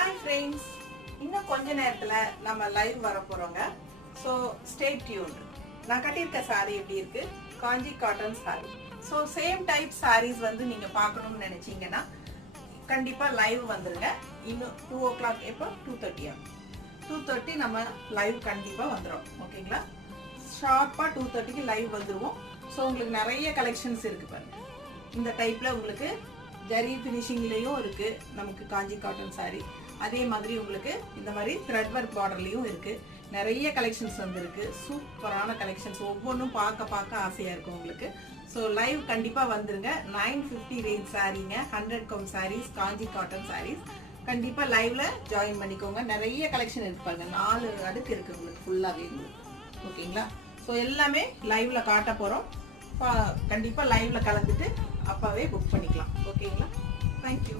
Hi friends, இன்னும் கொஞ்ச நேரத்துல நம்ம லைவ் வர போறோங்க. So stay tuned. நான் கட்டியிருக்க saree எப்படி இருக்கு? காஞ்சி cotton saree. So same type sarees வந்து நீங்க பார்க்கணும்னு நினைச்சீங்கன்னா கண்டிப்பா லைவ் வந்துருங்க. இன்னும் 2 o'clock எப்போ 2:30 2:30 நம்ம லைவ் கண்டிப்பா வந்துரும். ஓகேங்களா? ஷார்ப்பா 2:30க்கு லைவ் வந்துருவோம். ஸோ உங்களுக்கு நிறைய கலெக்ஷன்ஸ் இருக்கு பாருங்க. இந்த டைப்ல உங்களுக்கு ஜரி ஃபினிஷிங்லயும் இருக்கு நமக்கு காஞ்சி காட்டன் saree. அதே மாதிரி உங்களுக்கு இந்த மாதிரி த்ரெட் ஒர்க் பார்டர்லயும் இருக்கு. நிறைய கலெக்ஷன்ஸ் வந்திருக்கு. சூப்பரான கலெக்ஷன்ஸ், ஒவ்வொன்றும் பார்க்க ஆசையா இருக்கும் உங்களுக்கு. ஸோ லைவ் கண்டிப்பா வந்துருங்க. 950 ரேஞ்ச் சாரீங்க, 100 கவுண்ட் சாரீஸ், காஞ்சி காட்டன் சாரீஸ். கண்டிப்பா லைவ்ல ஜாயின் பண்ணிக்கோங்க. நிறைய கலெக்ஷன் இருப்பாங்க, 4 அடுக்கு இருக்கு உங்களுக்கு ஃபுல்லாவே. ஓகேங்களா? ஸோ எல்லாமே லைவ்ல காட்ட போறோம். கண்டிப்பா லைவ்ல கலந்துட்டு அப்பவே புக் பண்ணிக்கலாம். ஓகேங்களா? தேங்க்யூ.